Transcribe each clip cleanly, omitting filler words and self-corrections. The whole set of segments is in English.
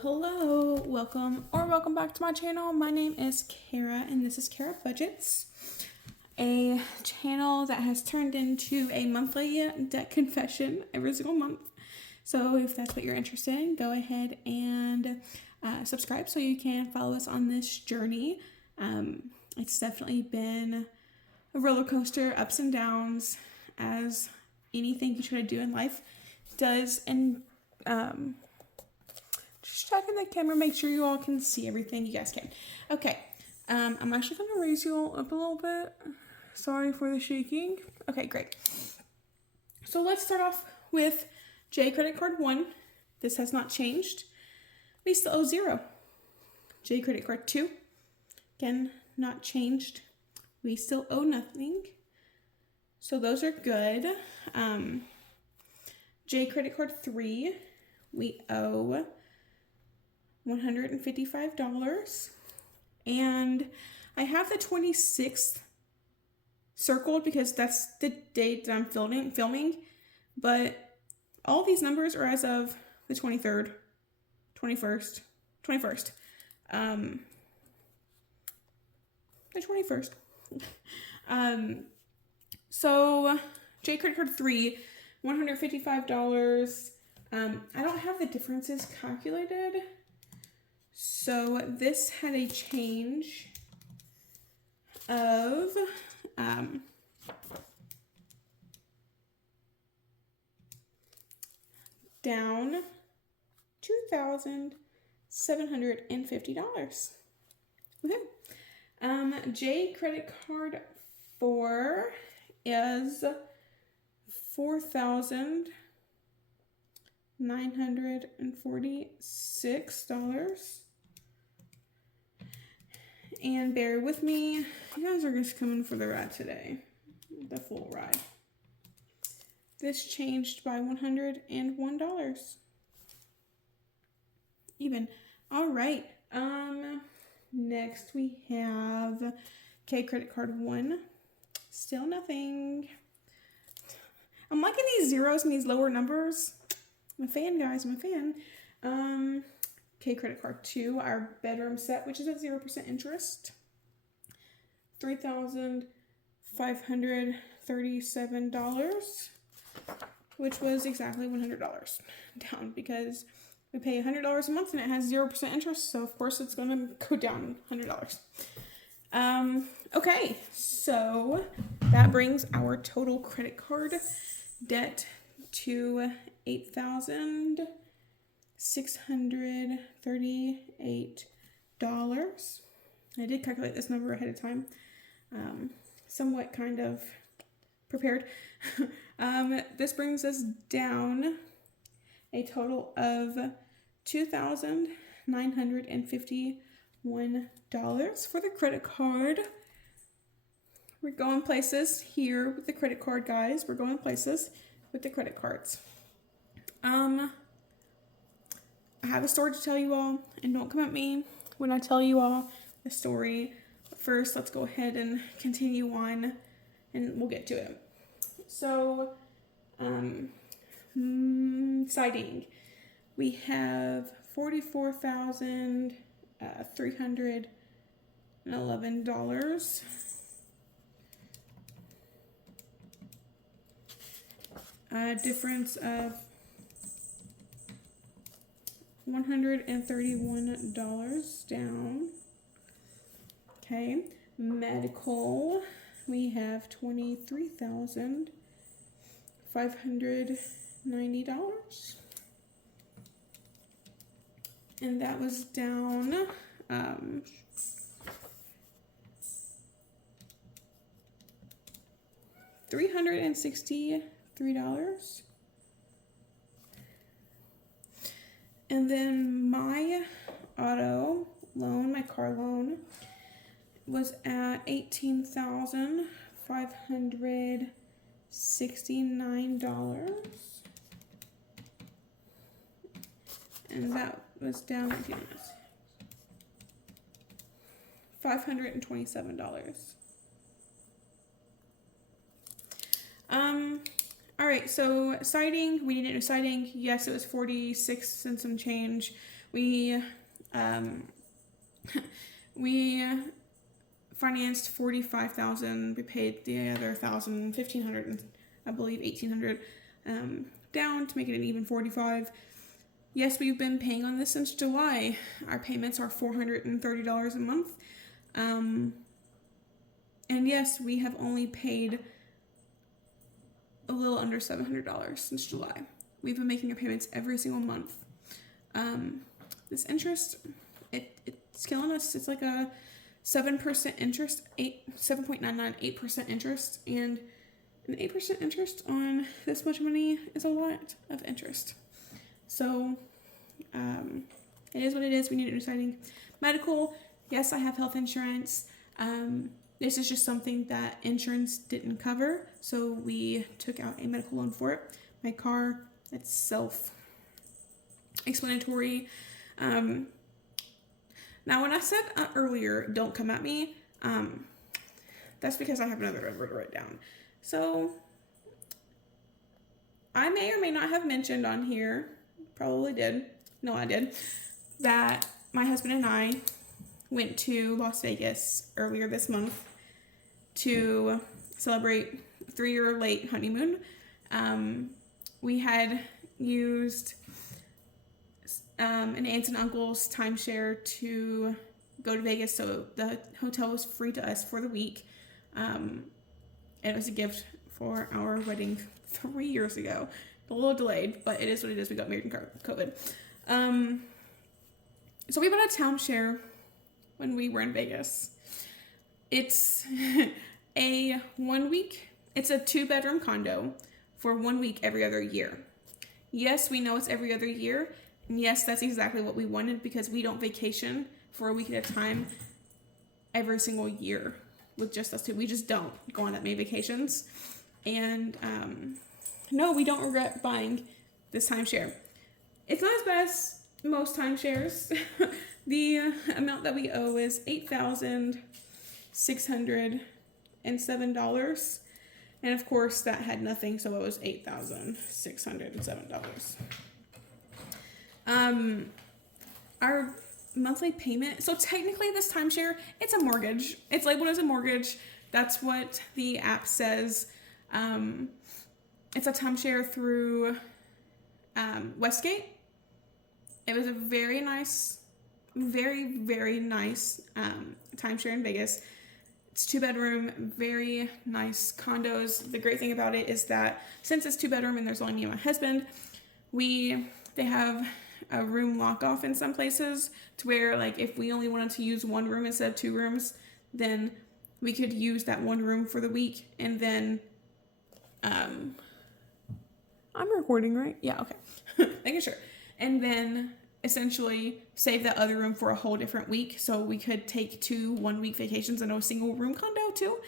Hello, welcome back to my channel. My name is Kara and this is Kara Budgets, a channel that has turned into a monthly debt confession every single month. So if that's what you're interested in, go ahead and subscribe so you can follow us on this journey. It's definitely been a roller coaster, ups and downs, as anything you try to do in life does. And just checking the camera, make sure you all can see everything. You guys can. Okay, I'm actually going to raise you all up a little bit. Sorry for the shaking. Okay, great. So let's start off with J credit card 1. This has not changed. We still owe 0. J credit card 2. Again, not changed. We still owe nothing. So those are good. J credit card 3. We owe $155. And I have the 26th circled because that's the date that I'm filming. But all these numbers are as of the 23rd, 21st. The 21st. So J credit card 3, $155. I don't have the differences calculated. So this had a change of down $2,750. Okay. J credit card 4 is $4,946. And bear with me, you guys are just coming for the ride today, the full ride. This changed by $101. Even. All right. Next we have K credit card 1. Still nothing. I'm liking these zeros and these lower numbers. I'm a fan, guys. I'm a fan. K credit card 2, our bedroom set, which is at 0% interest. $3,537, which was exactly $100 down because we pay $100 a month and it has 0% interest. So of course it's going to go down $100. Okay, so that brings our total credit card debt to $8,638. I did calculate this number ahead of time, somewhat kind of prepared. This brings us down a total of $2,951 for the credit card. We're going places here with the credit card, guys. We're going places with the credit cards. I have a story to tell you all, and don't come at me when I tell you all the story. But first, let's go ahead and continue on, and we'll get to it. So, citing. We have $44,311. A difference of $131 down. Okay, medical, we have $23,590. And that was down $363. And then my auto loan, my car loan, was at $18,569. And that was down $527. right, so siding, we needed new siding. Yes, it was 46 and some change. We we financed 45,000. We paid the other 1,000, 1,500, and I believe 1,800 down to make it an even 45. Yes, we've been paying on this since July. Our payments are $430 a month. And yes, we have only paid a little under $700 since July. We've been making our payments every single month. This interest, it's killing us. It's like a 7% interest, 7.998% interest, and an 8% interest on this much money is a lot of interest. So, it is what it is. We need a new siding. Medical, yes, I have health insurance. This is just something that insurance didn't cover, so we took out a medical loan for it. My car, that's self-explanatory. Now, when I said earlier, don't come at me, that's because I have another number to write down. So, I may or may not have mentioned on here, probably did, no I did, that my husband and I went to Las Vegas earlier this month to celebrate a 3-year late honeymoon. We had used an aunt's and uncle's timeshare to go to Vegas, so the hotel was free to us for the week. And it was a gift for our wedding 3 years ago. A little delayed, but it is what it is. We got married in COVID. So we bought a timeshare when we were in Vegas. It's a 1 week, it's a 2-bedroom condo for 1 week every other year. Yes, we know it's every other year. And yes, that's exactly what we wanted because we don't vacation for a week at a time every single year with just us two. We just don't go on that many vacations. And no, we don't regret buying this timeshare. It's not as bad as most timeshares. The amount that we owe is $8,607. And of course, that had nothing, so it was $8,607. Our monthly payment, so technically this timeshare, it's a mortgage. It's labeled as a mortgage. That's what the app says. It's a timeshare through Westgate. It was a very nice, very, very nice timeshare in Vegas. It's 2-bedroom, very nice condos. The great thing about it is that since it's 2-bedroom and there's only me and my husband, they have a room lock off in some places to where, like, if we only wanted to use one room instead of 2 rooms, then we could use that one room for the week, and then I'm recording, right? Yeah, okay. Making sure. And then essentially save that other room for a whole different week, so we could take 2 1-week vacations in a single room condo too,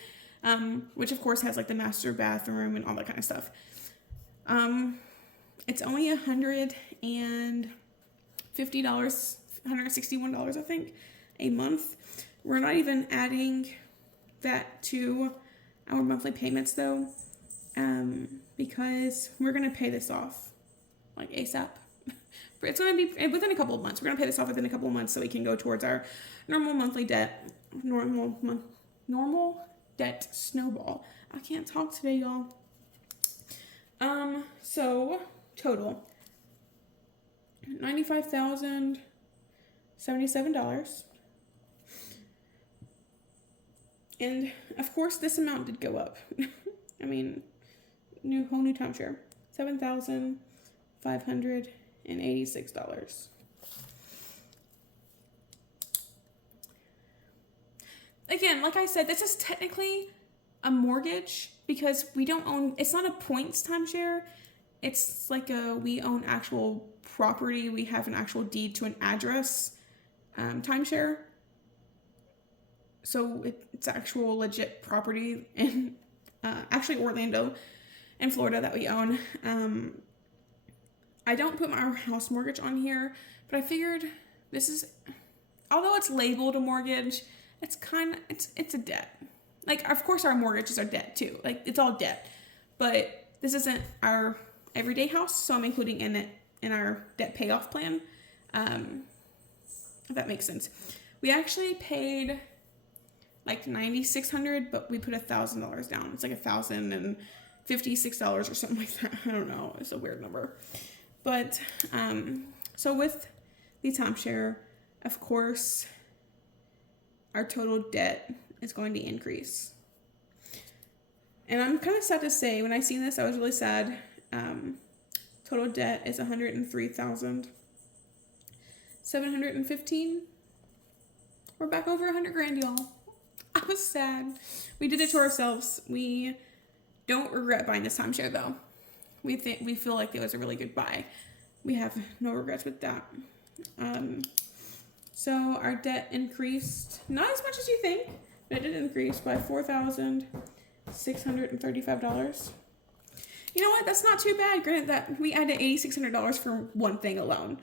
which of course has like the master bathroom and all that kind of stuff. It's only $150, $161, I think, a month. We're not even adding that to our monthly payments though, because we're gonna pay this off like ASAP. It's gonna be within a couple of months. We're gonna pay this off within a couple of months so we can go towards our normal monthly debt, normal debt snowball. I can't talk today, y'all. So total $95,077. And of course this amount did go up. I mean, whole new timeshare. $7,586. Again, like I said, this is technically a mortgage because we don't own, it's not a points timeshare. It's like we own actual property. We have an actual deed to an address timeshare. So it's actual legit property in actually Orlando in Florida that we own. I don't put my house mortgage on here, but I figured this is, although it's labeled a mortgage, it's a debt. Like, of course our mortgages are debt too. Like, it's all debt. But this isn't our everyday house, so I'm including in our debt payoff plan. If that makes sense. We actually paid like $9,600, but we put $1,000 down. It's like $1,056 or something like that. I don't know. It's a weird number. But so with the timeshare, of course, our total debt is going to increase. And I'm kind of sad to say, when I seen this, I was really sad. Total debt is $103,715. We're back over 100 grand, y'all. I was sad. We did it to ourselves. We don't regret buying this timeshare, though. We feel like it was a really good buy. We have no regrets with that. So our debt increased, not as much as you think, but it did increase by $4,635. You know what? That's not too bad. Granted that we added $8,600 for one thing alone.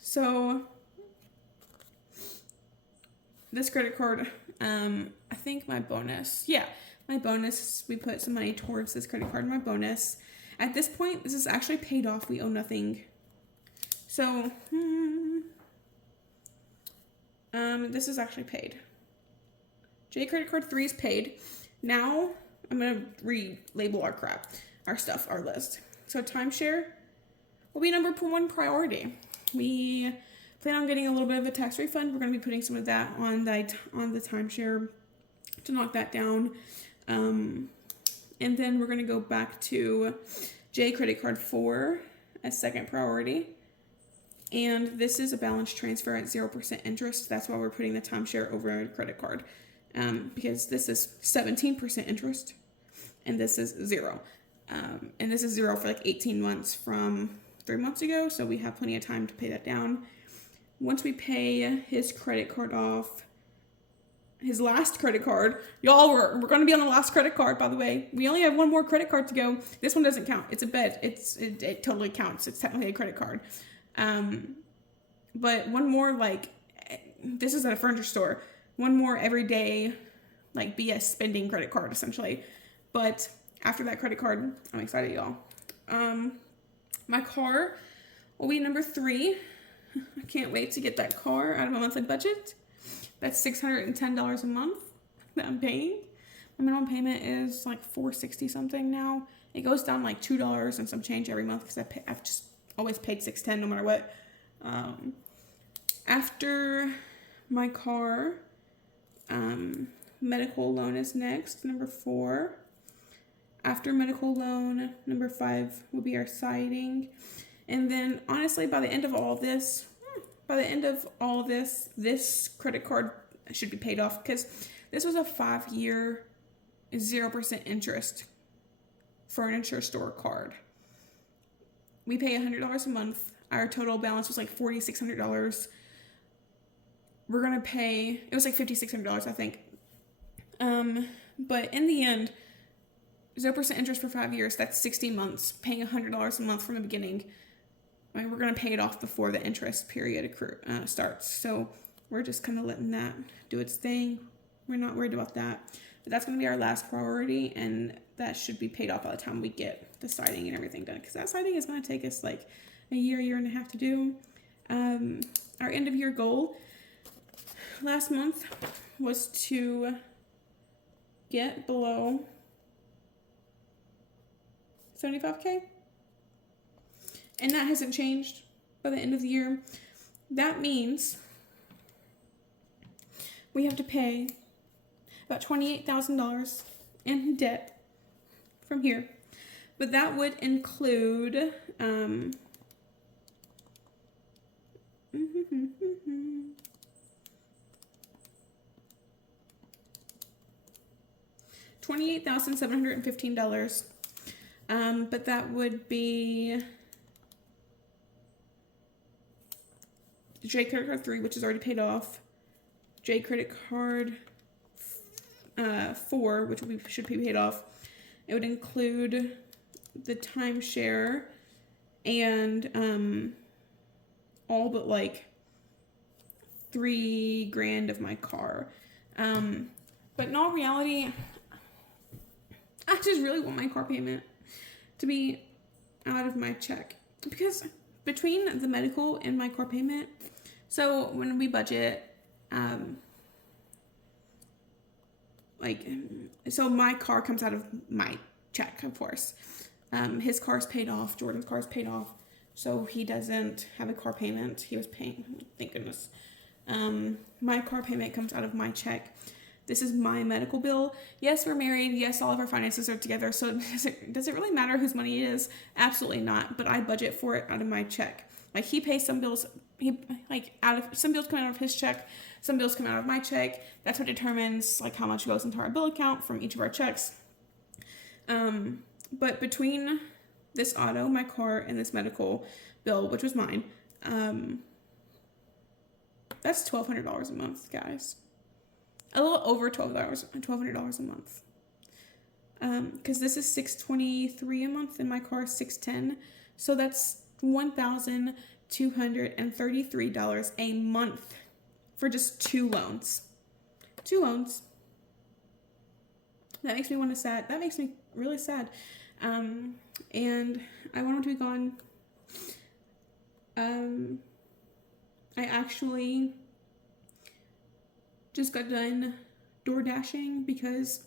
So this credit card, I think my bonus, we put some money towards this credit card, my bonus. At this point, this is actually paid off. We owe nothing. So, this is actually paid. J credit card 3 is paid. Now, I'm going to relabel our crap, our stuff, our list. So timeshare will be number 1 priority. We plan on getting a little bit of a tax refund. We're going to be putting some of that on the timeshare to knock that down. And then we're going to go back to J credit card 4 as second priority. And this is a balance transfer at 0% interest. That's why we're putting the timeshare over our credit card. Because this is 17% interest and this is 0. And this is 0 for like 18 months from 3 months ago. So we have plenty of time to pay that down. Once we pay his credit card off, his last credit card, y'all, we're going to be on the last credit card, by the way. We only have one more credit card to go. This one doesn't count. It's a bed. It totally counts. It's technically a credit card. But one more, like, this is at a furniture store. One more everyday, like, BS spending credit card, essentially. But after that credit card, I'm excited, y'all. My car will be number 3. I can't wait to get that car out of my monthly budget. That's $610 a month that I'm paying. My minimum payment is like $460 something now. It goes down like $2 and some change every month because I've just always paid $610 no matter what. After my car, medical loan is next, number 4. After medical loan, number 5 will be our siding. And then honestly, by the end of all this, this credit card should be paid off because this was a 5-year 0% interest furniture store card. We pay $100 a month. Our total balance was like $4,600. We're going to pay, it was like $5,600, I think. But in the end, 0% interest for 5 years, that's 60 months, paying $100 a month from the beginning. I mean, we're going to pay it off before the interest period starts. So we're just kind of letting that do its thing. We're not worried about that. But that's going to be our last priority, and that should be paid off by the time we get the siding and everything done. Because that siding is going to take us like a year and a half to do. Our end of year goal last month was to get below 75K. And that hasn't changed by the end of the year. That means we have to pay about $28,000 in debt from here. But that would include $28,715. But that would be J credit card 3, which is already paid off. J credit card 4, which should be paid off. It would include the timeshare and all but like $3,000 of my car. But in all reality, I just really want my car payment to be out of my check, because between the medical and my car payment, so when we budget, so my car comes out of my check, of course. His car's paid off. Jordan's car's paid off. So he doesn't have a car payment. He was paying, thank goodness. My car payment comes out of my check. This is my medical bill. Yes, we're married. Yes, all of our finances are together. So does it really matter whose money it is? Absolutely not. But I budget for it out of my check. Like, he pays some bills. Some bills come out of his check. Some bills come out of my check. That's what determines like how much goes into our bill account from each of our checks. But between this auto, my car, and this medical bill, which was mine, that's $1,200 a month, guys. A little over $1,200 a month. Because this is $623 a month, and my car is $610. So that's $1,233 a month for just 2 loans. 2 loans. That makes me sad. That makes me really sad. And I want him to be gone. I actually just got done door dashing because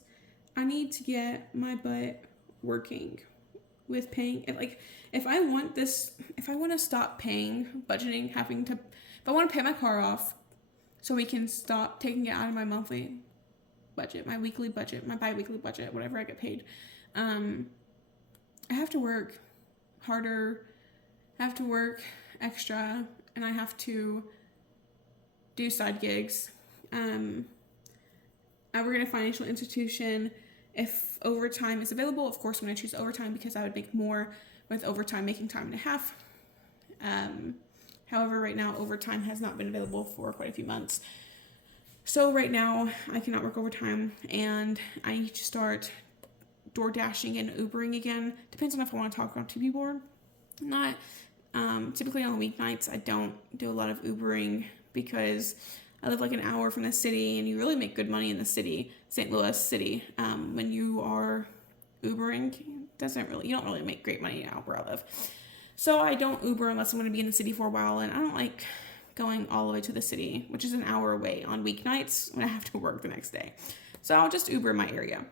I need to get my butt working with paying. If I want to stop paying, budgeting, if I want to pay my car off so we can stop taking it out of my monthly budget, my weekly budget, my bi-weekly budget, whatever I get paid, I have to work harder, I have to work extra, and I have to do side gigs. I work at a financial institution. If overtime is available, of course I'm going to choose overtime because I would make more with overtime, making time and a half. However, right now overtime has not been available for quite a few months. So right now I cannot work overtime, and I need to start door dashing and Ubering again. Depends on if I want to talk on TV board. Not typically on weeknights. I don't do a lot of Ubering because I live like an hour from the city, and you really make good money in the city, St. Louis city. When you are Ubering, you don't really make great money out where I live. So I don't Uber unless I'm going to be in the city for a while, and I don't like going all the way to the city, which is an hour away on weeknights when I have to work the next day. So I'll just Uber in my area.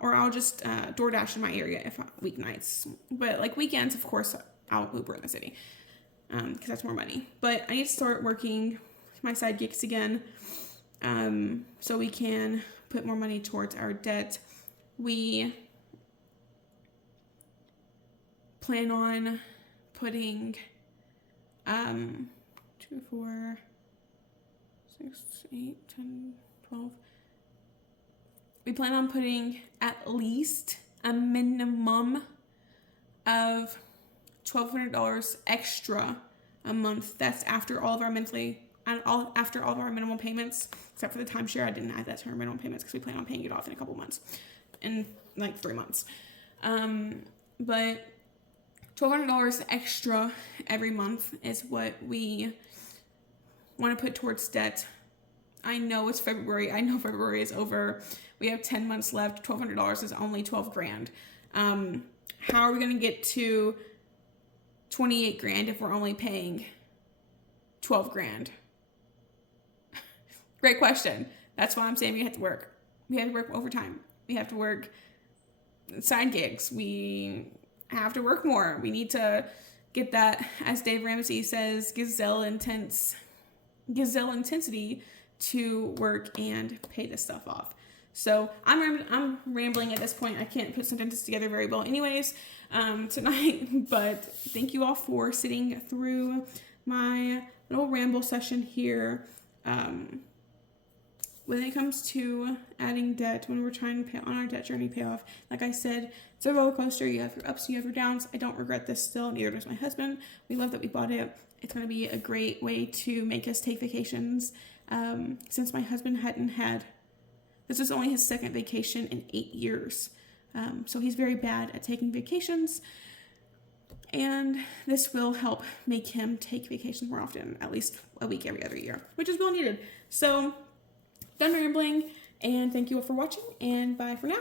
Or I'll just DoorDash in my area if weeknights. But like weekends, of course, I'll Uber in the city because that's more money. But I need to start working my side gigs again so we can put more money towards our debt. We plan on putting 2, 4, 6, 8, 10, 12. We plan on putting at least a minimum of $1,200 extra a month. That's after all of our after all of our minimum payments, except for the timeshare. I didn't add that to our minimum payments because we plan on paying it off in a couple months, in like 3 months. But $1,200 extra every month is what we want to put towards debt. I know it's February. I know February is over. We have 10 months left. $1,200 is only $12,000. How are we going to get to $28,000 if we're only paying $12,000? Great question. That's why I'm saying we have to work. We have to work overtime. We have to work side gigs. We have to work more. We need to get that, as Dave Ramsey says, gazelle intensity to work and pay this stuff off. So I'm rambling at this point. I can't put sentences together very well anyways tonight, but thank you all for sitting through my little ramble session here. When it comes to adding debt, when we're trying to pay on our debt journey payoff, like I said, it's a roller coaster. You have your ups, you have your downs. I don't regret this still, neither does my husband. We love that we bought it. It's going to be a great way to make us take vacations. Since my husband this is only his second vacation in 8 years. So he's very bad at taking vacations. And this will help make him take vacations more often, at least a week every other year, which is well needed. So, done rambling, and thank you all for watching, and bye for now.